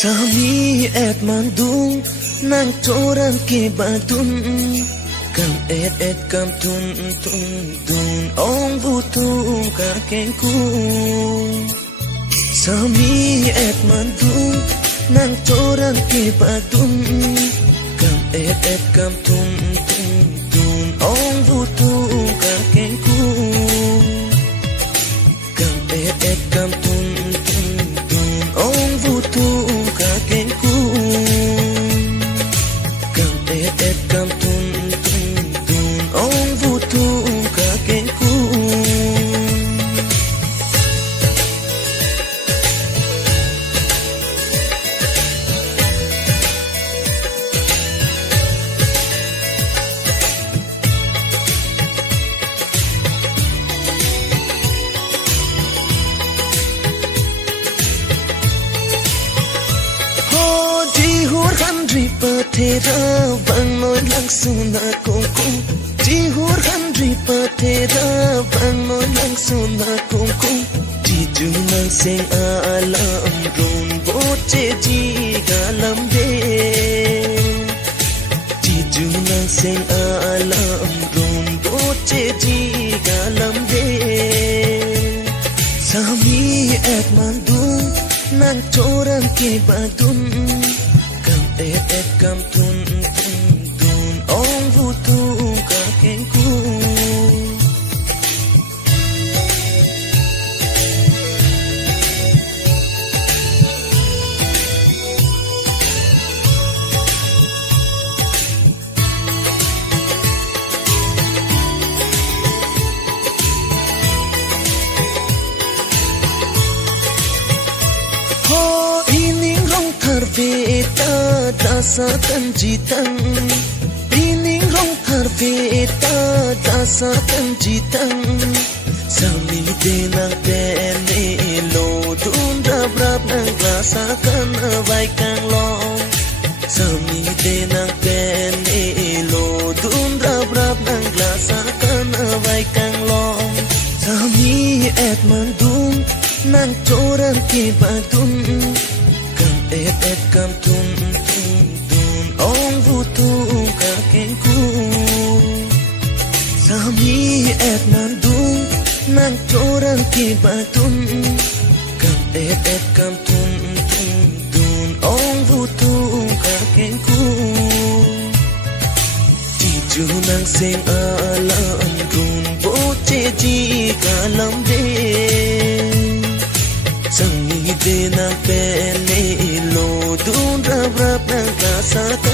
Sami et mandung nang coran ke batun kam et kam tun ong butung kakengku. Sami et mandung nang coran ke batun kam et kam tun ong butung kakengku. Kam et kam tun ong butung kakengku. Kam et kam tun ong butung kakengku. Patera bang noi langsung aku Jihur handri patera bang noi langsung aku Jijunang sing alam run boce jigalam de Jijunang sing alam run boce jigalam de Sami et mandung nang coran ke badun et kam tun ong butung kakengku. Veta dasakan jitang Pining rong harveta dasakan jitang Sami denang tene lo Dunda brap nang rasakan awai kang long Sami denang tene lo Dunda brap nang rasakan awai kang long Sami et mandung nang coran ke batun et kam tun ong butung kakengku. Sami et mandung nang coran ke batun kam et kam tun ong butung kakengku. Jiju nang sing alam run boce jigalam de Sangi denang pene lo dun rap nang kasakan